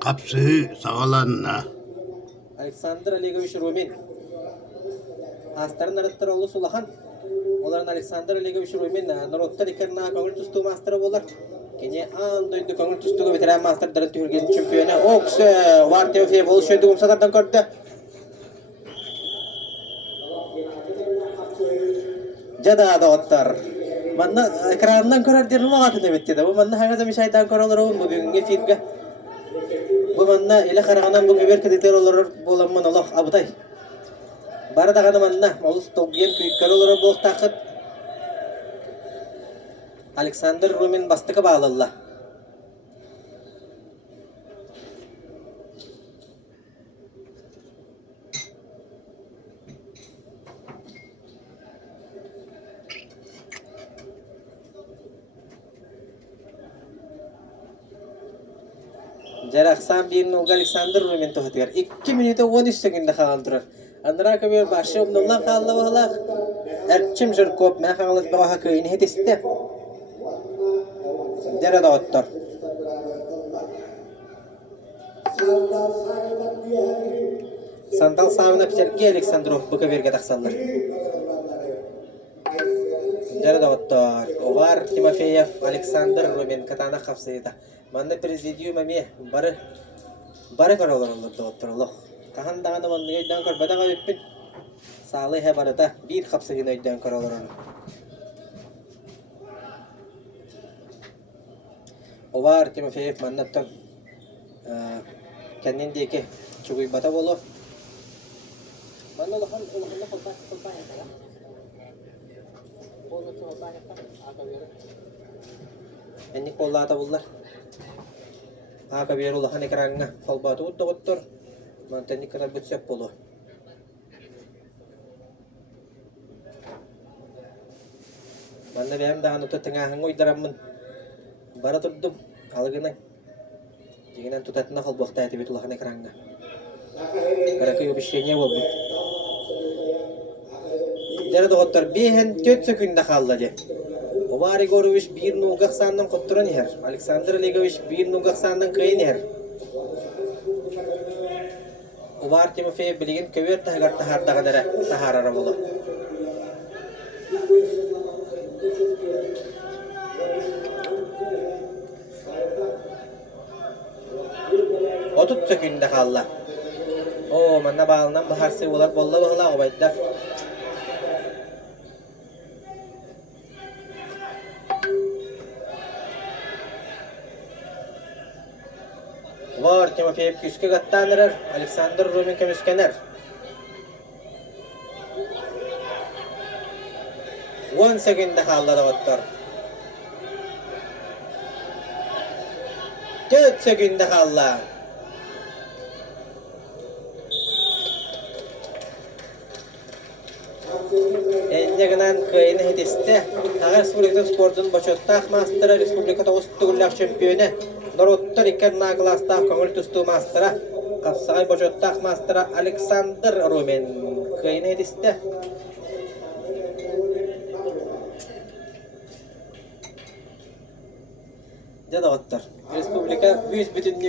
Kapsı sağalanna. Александр Олегович Румин. Астарын араттар олы сулахан. Оларын Александр Олегович Румин народтар икерна көңіл түсту мастера болар. Кене андойды көңіл түстуға ветеран мастердарын түрген чемпионы. Окс Вартев фе болу шөйдігім сатардан көрді. Жада адауаттар. Манна экраннан көрердерін оғатын өбеттеді. Бұл манна хаңаза мешайдан көрілер оғын бұл бүгінге фирге. Бұл манна елі қарағанан бұл көбер кедеттер олар боламын олақ абытай. Бары дағаны манна олыс тоғген күйіккер олар болық тақыт. Александр Румин бастықы бағылылла. Жарақсан бірін оғы Александр Румин тоғытығар. 2 минуты 13 секунда қалан тұрар. Аныра көбер башы ұмнымлан қалды бағылақ. Әртчім жүр көп мән қағылық бағаға көйіні хетесті. Дәрі дауыттар. Сандал сауына пітерге Александров бұқа берге тақсалдар. Дәрі дауыттар. Оғар Тимофеев Александр Румин қатана қапсайда. Манна президиум әме бары көрілер олар дауыттар олық. Қағандағаны манны өйден көрбадаға өппін. Салы хә барыда бір қапсайын өйден көрілер олар. Оғар Тимофеев маннаттан кәннендеке чугуй бата болу. Манна олықын қолпай әтіға. Әнік болла ата боллар. Аға бер олықын экранға қолбаты ұтты құттыр. Мантәнік қана бүтсеп болу. Манна бәйім дағын ұты тыңағын ойдарамын. Бара тұрдым, алығының. Дегенен тұтатына қолбуақта әті бет ұлағын экранға. Қарақы өбішкене болды. Дәрі доғыттар, 5-4 секунда қалды де. Оғар Егорович 1 нуғақ санның құттырын ер. Александр Олегович 1 нуғақ санның қиын ер. Оғар Тимофеев білген көвер тағар тағардағанары тағарары болу. Otut sekünde kaldı. O, manna bağlanan baharsı olar bolla bağla obayda. Var Timofeyev küske gattanırır. Alexander Rumin kömüskener. 10 sekünde kaldı da 4 sekünde kaldı. Enjegenen köyüne hediste. Ağa Respublika'nın sporcunun başotta mastera Respublika'da ustuğullak şampiyonu. Norottar ikerna klasta köngül tustu mastera. Kapsagay başotta mastera Alexander Rumin köyüne hediste. Jadavattar. Respublika 100 bütün